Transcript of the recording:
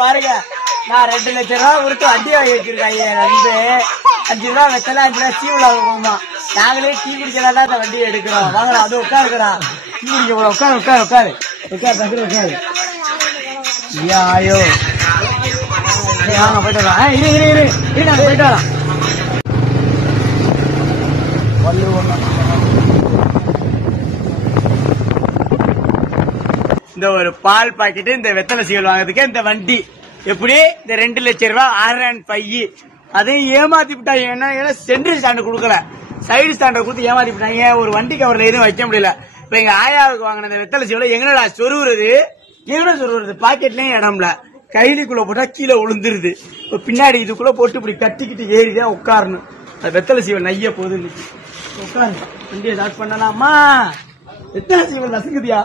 பாருங்க நான் 2 லட்சம் ரூபாய் கொடுத்து வண்டி வாங்கி வச்சிருக்காங்க. 5 ரூபா வெத்தலை 5 ரூபா டீ உள்ள போகணும். நாங்களே டீ குடிச்சதான் இந்த வண்டியை எடுக்கிறோம். வாங்கலாம் அது உட்காருக்கிறா டீ குடிக்க போல உட்காரு உட்காரு உட்காரு உட்காரு தங்குற உட்காரு. ஐயோ வாங்க போயிட்டு வரலாம். இரு போயிட்டு வரலாம். இந்த ஒரு பால் பாக்கெட்டு இந்த வெத்தலை சீவல் வாங்குறதுக்கு இந்த வண்டி எப்படி இந்த 2 லட்சம் ரூபாய் ஆர்ஆன் பையி அதையும் ஏமாத்தி விட்டாங்க. என்ன சென்ட்ரல் ஸ்டாண்ட் கொடுக்கல, சைடு ஸ்டாண்ட கொடுத்து ஏமாத்தி விட்டாங்க. ஒரு வண்டி கவர்ல எதுவும் வைக்க முடியல. இப்ப எங்க ஆயாவுக்கு வாங்கின இந்த வெத்தலை சீவல எங்கடா சொருவுறது, எங்கடா சொருவுறது, பாக்கெட்லயும் இடம்ல, கைலிக்குள்ள போட்டா கீழே விழுந்துருது. இப்ப பின்னாடி இதுக்குள்ள போட்டு இப்படி கட்டிக்கிட்டு ஏறிதான் உட்காரணும். அது வெத்தலை சீவல் நைய போகுது. உட்காரு வண்டியை ஸ்டார்ட் பண்ணலாமா? வெத்தலை சீவல் நசுக்குதியா?